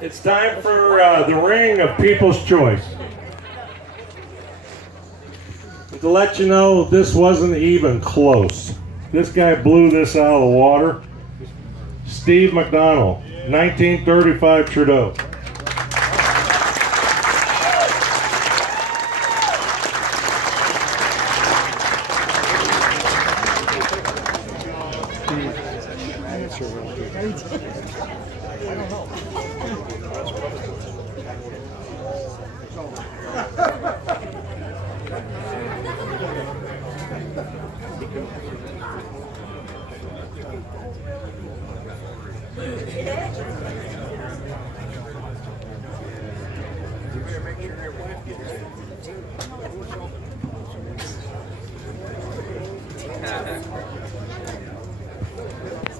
It's time for the ring of People's Choice. To let you know, this wasn't even close. This guy blew this out of the water. Steve McDonald, 1935 Trudeau.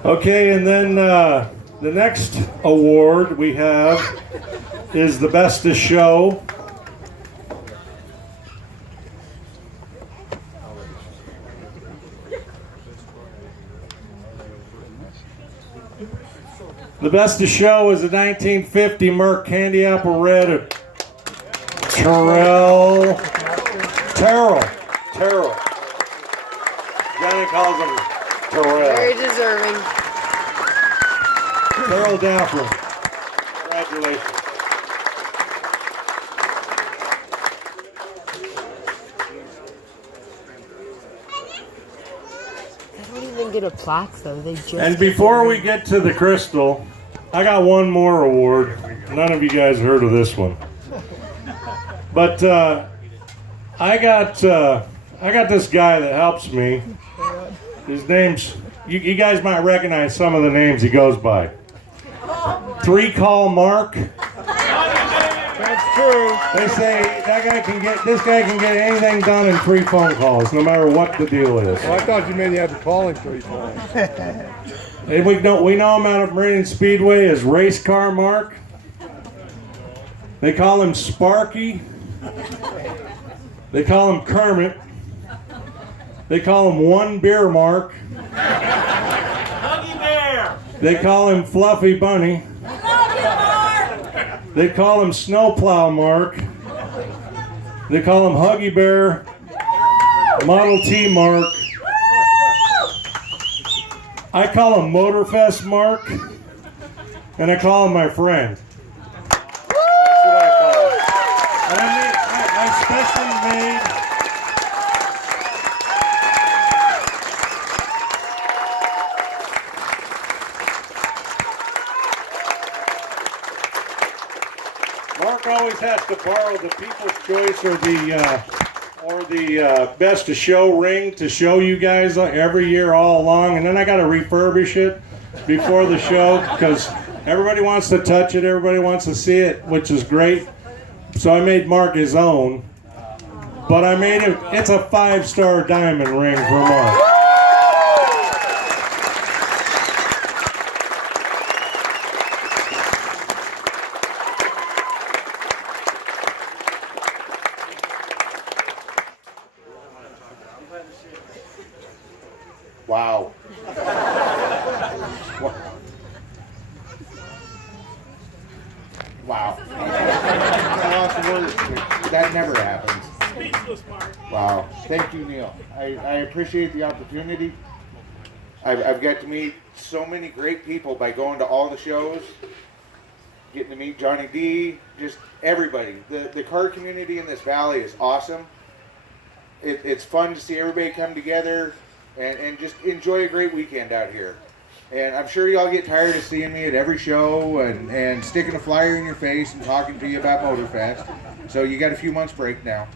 Okay, and then the next award we have is the Best of Show. The Best of Show is a 1950 Merc Candy Apple Red of Terrell. Johnny calls him Terrell. Very deserving. Terrell Daffron. Congratulations. They don't even get a plaque though. They just. And before we get to the crystal, I got one more award. None of you guys heard of this one. But I got this guy that helps me. His name's, you guys might recognize some of the names he goes by. 3 Call Mark. That's true. They say this guy can get anything done in 3 phone calls, no matter what the deal is. Well, I thought you meant you had to call him 3 times. And we know him out of Meridian Speedway as Race Car Mark. They call him Sparky. They call him Kermit. They call him One Beer Mark. Huggy Bear! They call him Fluffy Bunny. They call him Snowplow Mark. They call him Huggy Bear. Model T Mark. I call him Motorfest Mark. And I call him my friend. That's what I call him. And I specially made. Mark always has to borrow the People's Choice or the Best of Show ring to show you guys every year all along, and then I got to refurbish it before the show because everybody wants to touch it, everybody wants to see it, which is great. So I made Mark his own, but I made it. It's a 5-star diamond ring for Mark. Wow. Wow. That never happens. Wow. Thank you, Neil. I appreciate the opportunity. I've got to meet so many great people by going to all the shows, getting to meet Johnny D, just everybody. The car community in this valley is awesome. It's fun to see everybody come together and just enjoy a great weekend out here. And I'm sure y'all get tired of seeing me at every show and sticking a flyer in your face and talking to you about Motorfest. So you got a few months break now.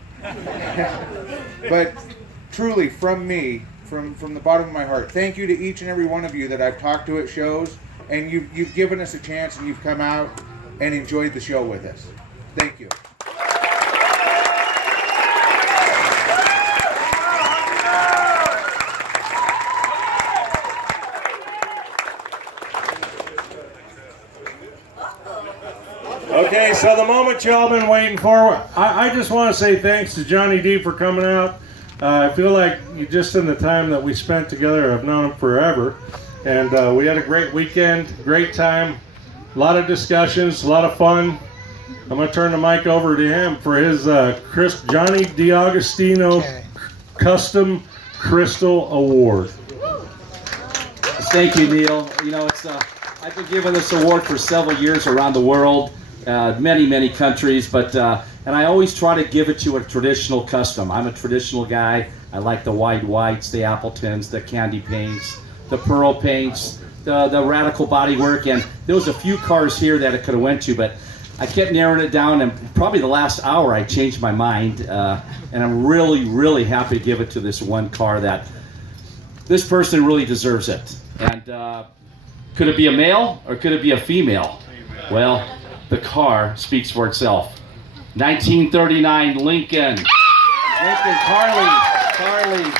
But truly, from me, from the bottom of my heart, thank you to each and every one of you that I've talked to at shows, and you've given us a chance and you've come out and enjoyed the show with us. Thank you. Okay, so the moment y'all been waiting for, I just want to say thanks to Johnny D for coming out. I feel like just in the time that we spent together, I've known him forever. And we had a great weekend, great time. A lot of discussions, a lot of fun. I'm going to turn the mic over to him for his Johnny D'Agostino Custom Crystal Award. Thank you, Neil. You know, I've been given this award for several years around the world, many countries, but and I always try to give it to a traditional custom. I'm a traditional guy. I like the white whites, the Appletons, the candy paints, the pearl paints, the radical bodywork, and there was a few cars here that I could have went to, but I kept narrowing it down, and probably the last hour I changed my mind, and I'm really happy to give it to this one car that this person really deserves it. And could it be a male or could it be a female? Well, the car speaks for itself. 1939 Lincoln. Carly.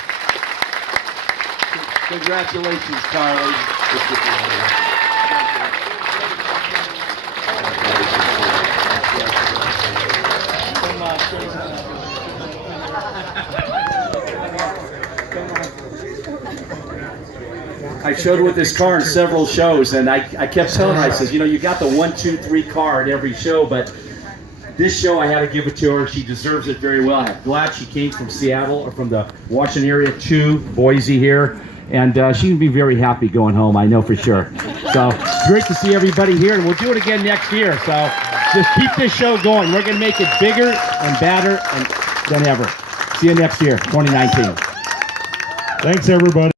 Congratulations, Carly. I showed with this car in several shows, and I kept telling her, I says, you know, you got the 1, 2, 3 car at every show, but this show I had to give it to her. She deserves it very well. I'm glad she came from Seattle or from the Washington area to Boise here, and she can be very happy going home, I know for sure. So it's great to see everybody here, and we'll do it again next year. So just keep this show going. We're going to make it bigger and badder than ever. See you next year, 2019. Thanks, everybody.